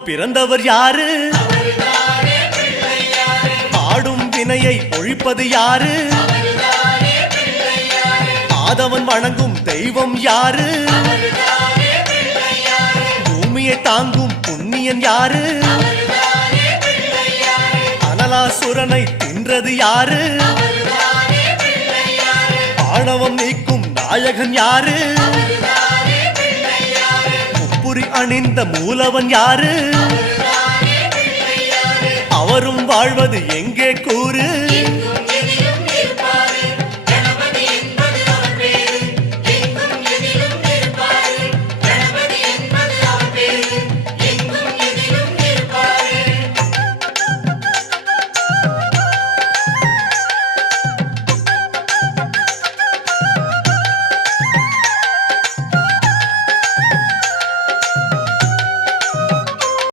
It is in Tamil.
பிறந்தவர் யாரு? ஆடும் வினையை ஒழிப்பது யாரு? ஆதவன் வணங்கும் தெய்வம் யாரு? பூமியை தாங்கும் புண்ணியன் யாரு? அனலாசுரனை தின்றது யாரு? ஆணவம் நீக்கும் நாயகன் யாரு? முப்புரி அணிந்த மூலவன் யாரு? அவரும் வாழ்வது எங்கே கூறு?